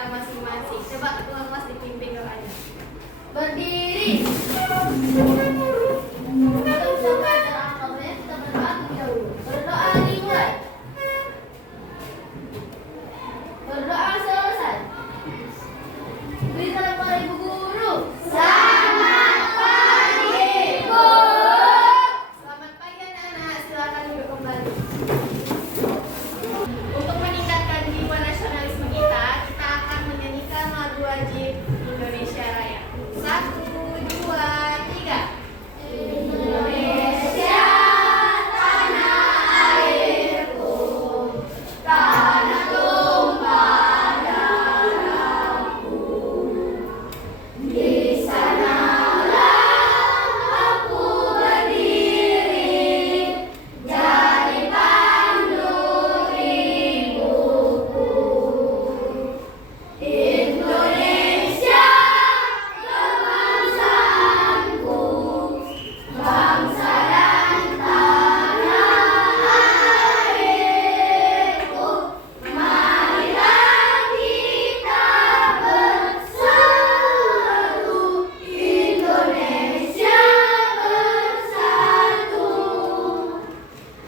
kita masing-masing. Coba ketua kelas dipimpin doanya. Berdiri. Kita bisa belajar alfabet, kita berdoa terlebih dahulu. Berdoa dimulai. Berdoa selesai. Berikan kepada ibu guru. Selamat pagi, Bu. Selamat pagi anak-anak. Silakan duduk kembali. Untuk meningkatkan jiwa nasionalisme kita akan menyanyikan lagu wajib Indonesia Raya. 1, 2, 3. Indonesia, tanah airku, tanah tumpah darahku. Di sanalah aku berdiri, jadi pandu ibuku. Indonesia, kebangsaanku, bangsa dan tanah airku. Marilah kita bersatu, Indonesia bersatu.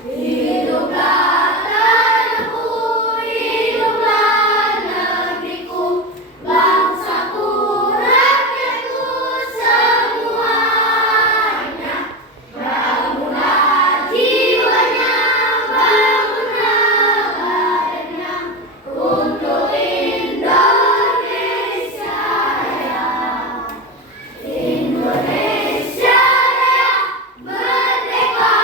Hiduplah tanahku, hiduplah negeriku, bangsaku, rakyatku semuanya. Bangunlah jiwanya, bangunlah badannya, untuk Indonesia Raya. Indonesia Raya, merdeka,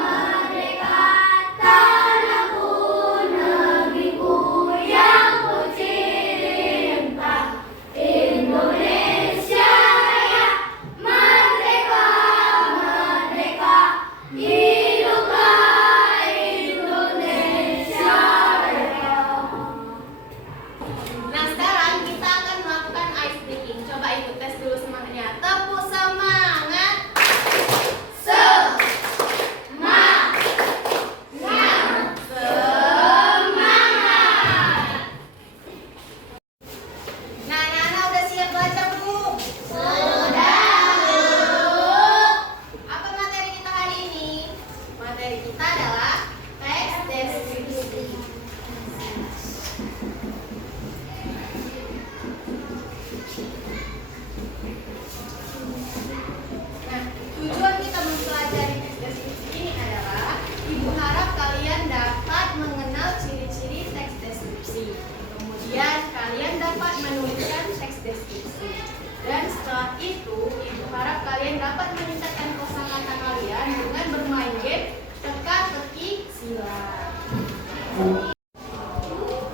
merdeka, tanahku, negeriku yang ku cinta. Indonesia Raya, merdeka, merdeka, hiduplah Indonesia Raya. Nah, sekarang kita akan melakukan ice breaking. Coba ikut tes dulu semangatnya. Tepuk semangat. Semangat. Semangat. Nah, anak-anak udah siap belajar belum? Sudah. Apa materi kita hari ini? Materi kita adalah teks deskripsi. Nah, tujuan kita mempelajari teks deskripsi ini adalah Ibu harap kalian dapat mengenal ciri-ciri teks deskripsi. Kemudian kalian dapat menuliskan teks deskripsi. Dan setelah itu, Ibu harap kalian dapat meningkatkan kosakata kalian dengan bermain game teka-teki silat.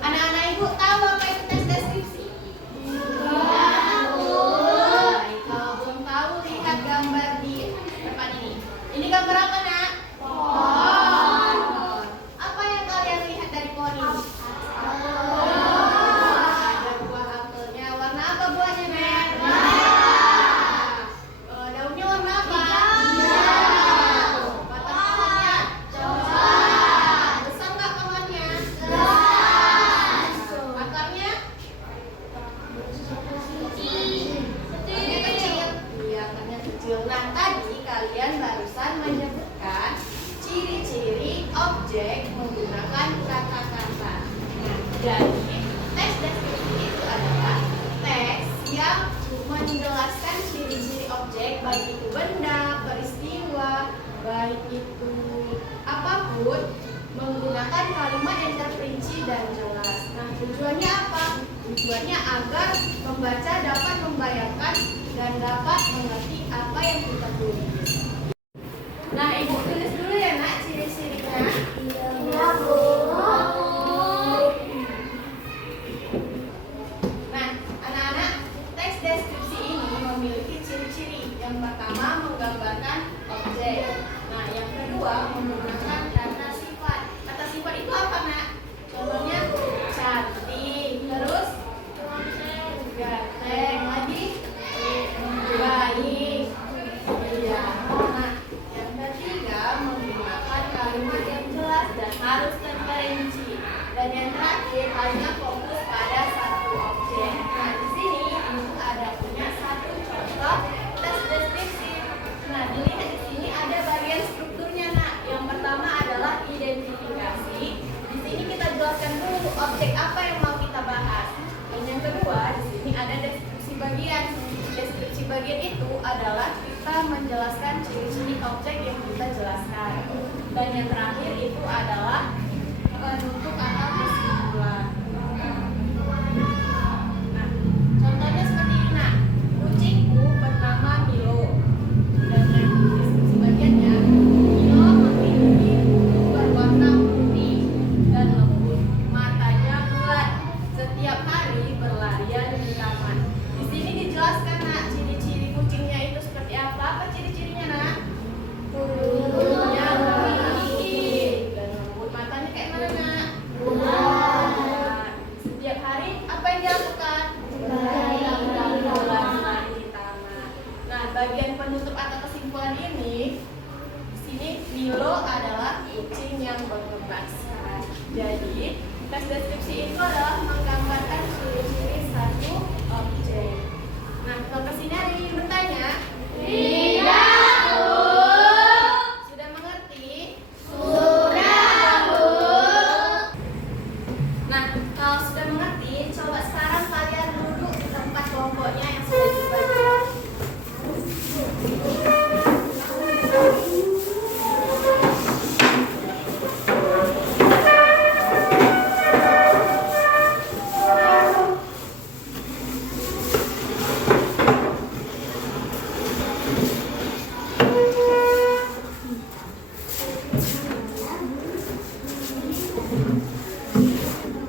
Anak-anak Ibu tahu apa itu teks deskripsi? Baik, kalau belum tahu, lihat gambar di depan ini. Ini gambar apa, Nak? Pohon. Apa yang kalian lihat dari pohon ini? Ada buah apelnya. Warna apa buahnya, Nek? Merah. Daunnya warna apa? Hijau. Batang pohonnya? Coklat. Besar nggak pohonnya? Besar. Akarnya? Akarnya kecil. Iya, akarnya kecil. Nah, tadi kalian barusan menyebutkan ciri-ciri objek menggunakan kata-kata. Nah, jadi teks deskripsi itu adalah teks yang menjelaskan ciri-ciri objek, baik itu benda, peristiwa, baik itu apapun, menggunakan kalimat yang terperinci dan jelas. Nah, tujuannya apa? Tujuannya agar pembaca dapat membayangkan dan dapat mengerti apa yang kita tulis. Nah, Ibu tulis dulu ya, Nak, ciri-cirinya. Iya, Bu. Nah, anak-anak, teks deskripsi ini memiliki ciri-ciri. Yang pertama, menggambarkan objek. Nah, yang kedua, menggunakan kata sifat. Kata sifat itu apa, Nak? Contohnya cantik, terus ganteng, lagi baik. Iya. bagian itu adalah kita menjelaskan ciri-ciri objek yang kita jelaskan. Dan yang terakhir itu adalah penutup atau kesimpulan. Nah, contohnya seperti ini. Nah, kucingku bernama Milo. Dengan deskripsi bagiannya, Milo memiliki berwarna putih dan lembut. Matanya bulat. Setiap hari berlarian di taman. Di sini dijelaskan, Nak, ciri-ciri kucingnya itu seperti apa? Apa ciri-cirinya, Nak? Kulitnya bergigi dan lembut. Matanya kayak mana, Nak? Bulat. Setiap hari apa yang dilakukan? Berlari di taman. Nah, bagian penutup atau kesimpulan ini, di sini Milo adalah kucing yang mengemaskan. Jadi, teks deskripsi itu adalah menggambarkan ciri-ciri satu objek. Nah, kalau kesini ada yang ingin bertanya? Tidak, Bu. Sudah mengerti? Sudah, Bu. Nah, kalau sudah mengerti, coba sekarang kalian duduk di tempat kelompoknya yang sudah dibagi.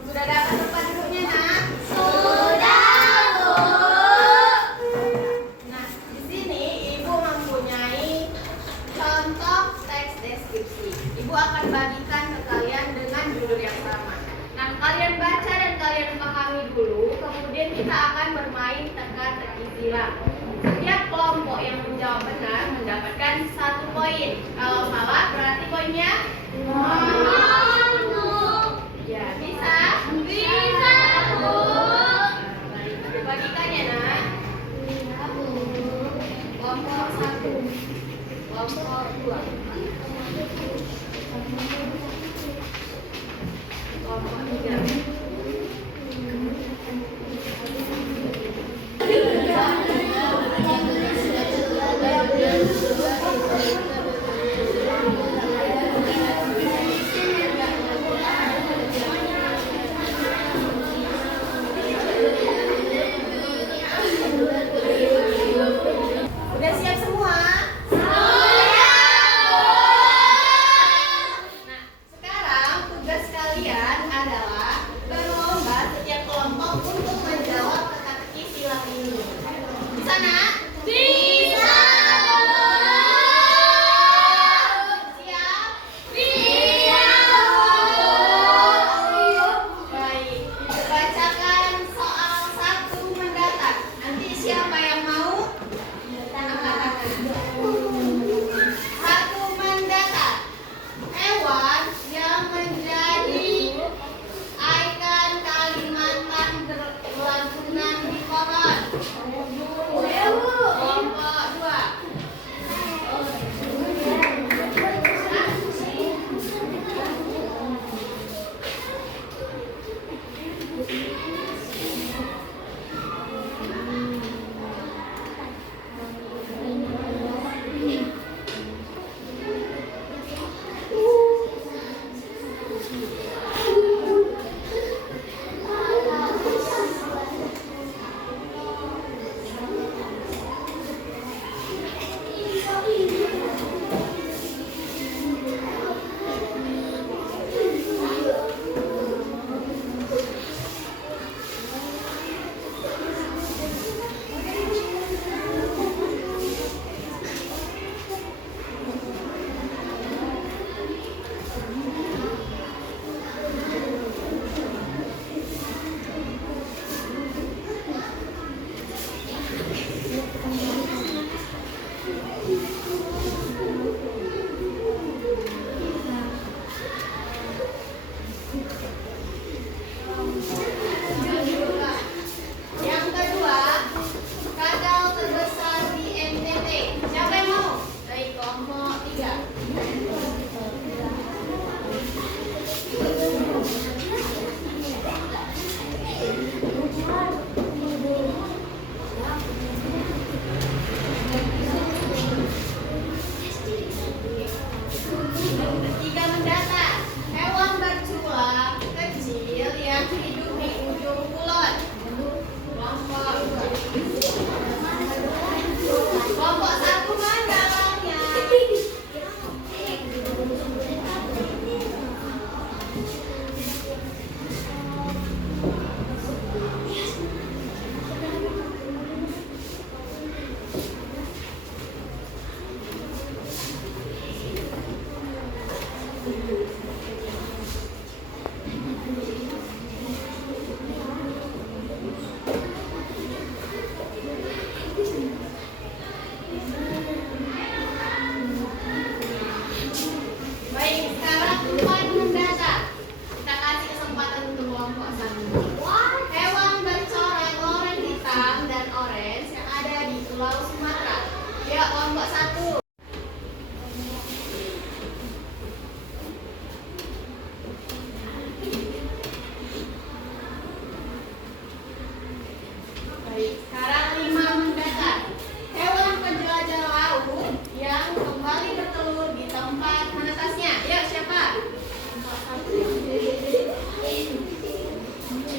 Sudah dapat tempat duduknya, Nak? Sudah, Bu. Nah, di sini Ibu mempunyai contoh teks deskripsi. Ibu akan bagikan ke kalian dengan judul yang sama. Nah, kalian baca dan kalian pahami dulu, kemudian kita akan bermain teka-teki silang. Setiap kelompok yang menjawab benar mendapatkan 1 poin. Kalau salah berarti poinnya 0. Ya, bisa? Bisa, Bu. Baik, bagikan ya, Nak. Kelompok 1, kelompok 2, kelompok 3. Udah siap semua? Nah, sekarang tugas kalian adalah berlomba setiap kelompok untuk menjawab teka-teki silang ini. Bisa, Nak? Bisa. Siap? Siap. Baik, dibacakan soal 1 mendatang. Nanti siapa yang mau? Satu mendatar, hewan yang menjadi ikon Kalimantan bergelantungan di pohon. Kelompok 2.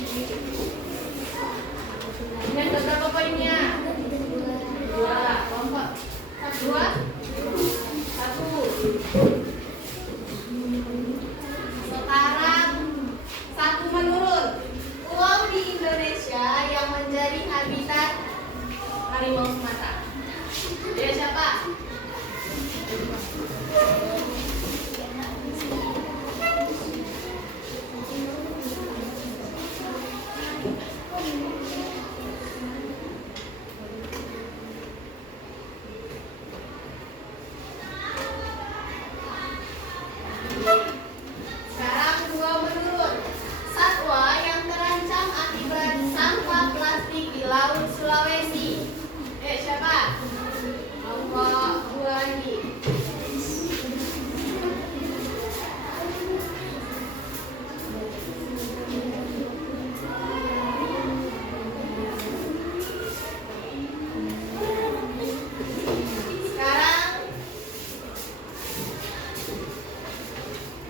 Ini ada berapa poinnya? 2. Kelompok 2. 1. Sekarang 1 menurun. Pulau di Indonesia yang menjadi habitat harimau Sumatera. Dia siapa? Sekarang 2 menurun. Satwa yang terancam akibat sampah plastik di Laut Sulawesi. Siapa? Kelompok 2 lagi. Sekarang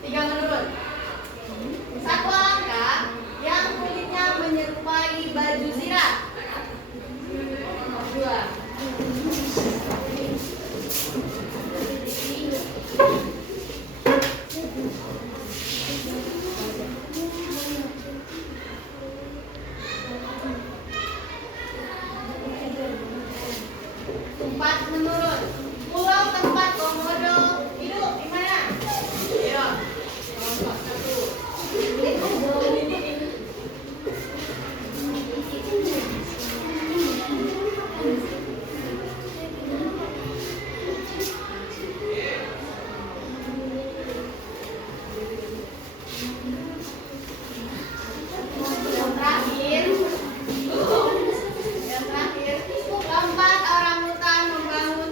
3 menurun. Satwa langka yang kulitnya menyerupai baju zirah. Nomor 2. Empat menurun. Pulau tempat komodo hidup di mana? Ayo, kelompok 1. Yang terakhir, keempat orangutan membangun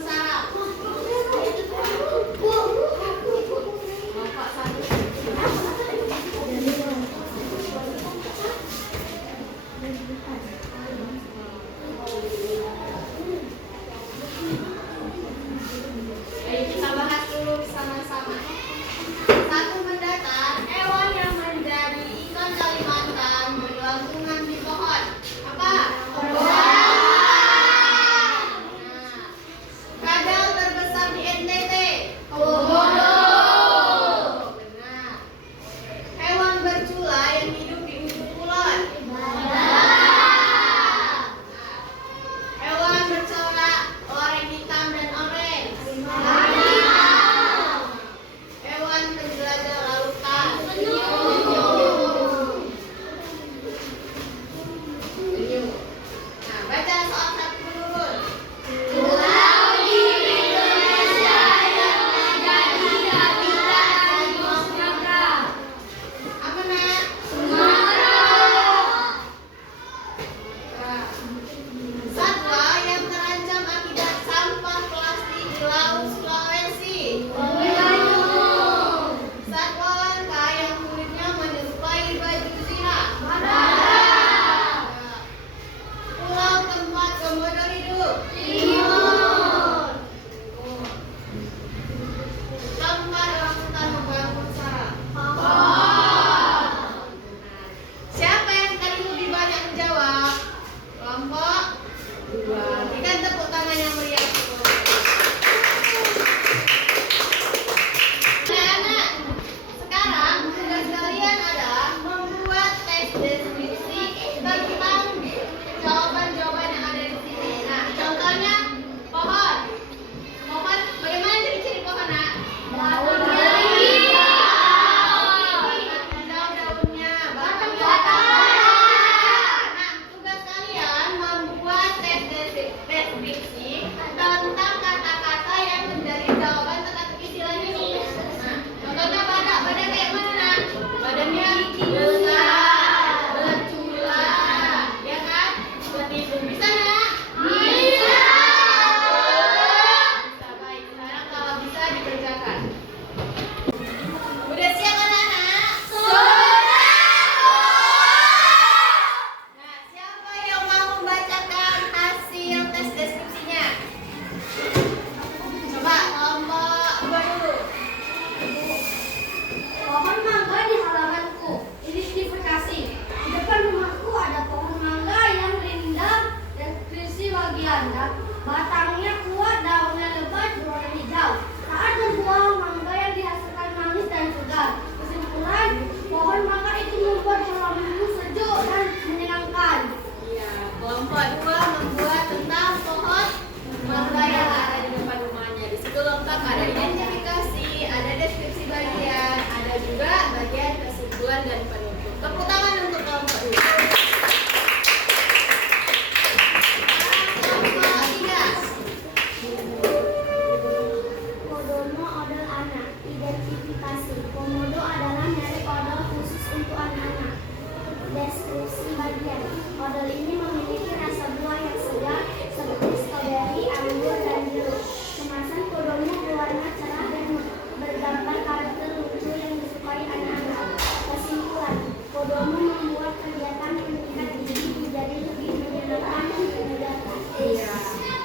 deskripsi bagian. Odol ini memiliki rasa buah yang segar seperti stroberi, anggur, dan jeruk. Kemasan kodomo berwarna cerah dan bergambar karakter lucu yang disukai anak-anak. Kesimpulan, kodomo membuat kegiatan pendidikan ini menjadi lebih menyenangkan dan menyenangkan. Iya,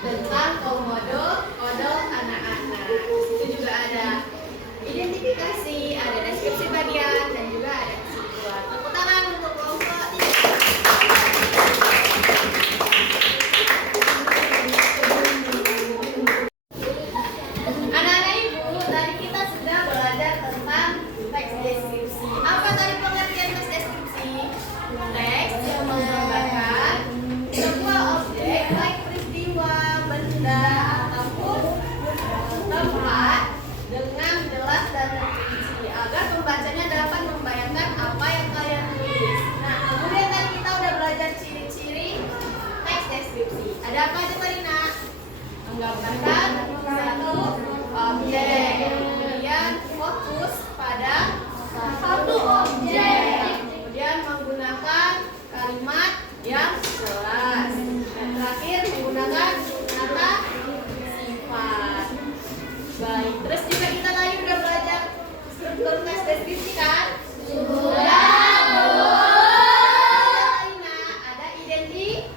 tentang komodo, odol anak-anak. Itu juga ada identifikasi, ada deskripsi bagian, dan juga ada kesimpulan. Tepuk tangan untuk kelompok 3. Anak-anak ibu, tadi kita sudah belajar tentang teks deskripsi. Apa tadi pengertian teks deskripsi? Teks yang menggambarkan sebuah objek baik peristiwa, benda, ataupun tempat dengan jelas dan terperinci agar pembacanya dapat membayangkan apa yang kalian tulis. Nah, kemudian tadi kita udah belajar ciri-ciri teks deskripsi. Ada apa aja tadi, Nak? Menggambarkan satu objek, kemudian fokus pada satu objek, kemudian menggunakan kalimat yang jelas, dan terakhir menggunakan kata sifat. Baik, terus juga kita tadi udah belajar struktur teks deskripsi kan? Sudah. Ada identifikasi,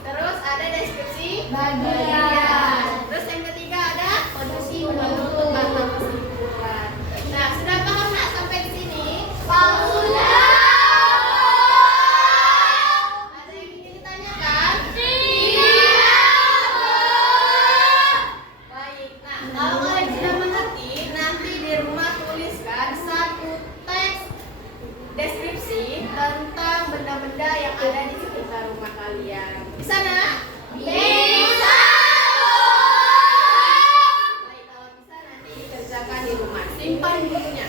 terus ada deskripsi bagian, terus yang ketiga ada penutup atau kesimpulan. Nah, sudah paham nggak sampai di sini? Sudah. Ada yang ingin ditanyakan? Baik, nah kalau kalian sudah mengerti, nanti di rumah tuliskan satu teks deskripsi tentang benda-benda yang ada di sekitar rumah kalian. Bisa, Nak? Bisa. Baik, kalau bisa nanti dikerjakan di rumah. Simpan bukunya.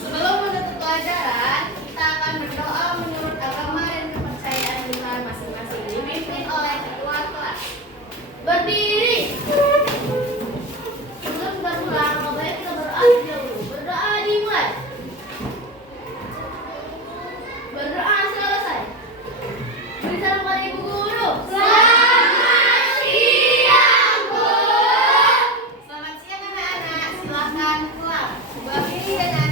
Sebelum menutup pelajaran, kita akan berdoa menurut agama dan kepercayaan kita masing-masing, dipimpin oleh ketua kelas. Berdiri. Sebelum berdoa, baik kita berdoa dulu. Berdoa dimulai. Berdoa selesai. Beri salam kepada ibu guru. Selamat siang, Bu. Selamat siang anak-anak. Silakan pulang. Berdiri dengan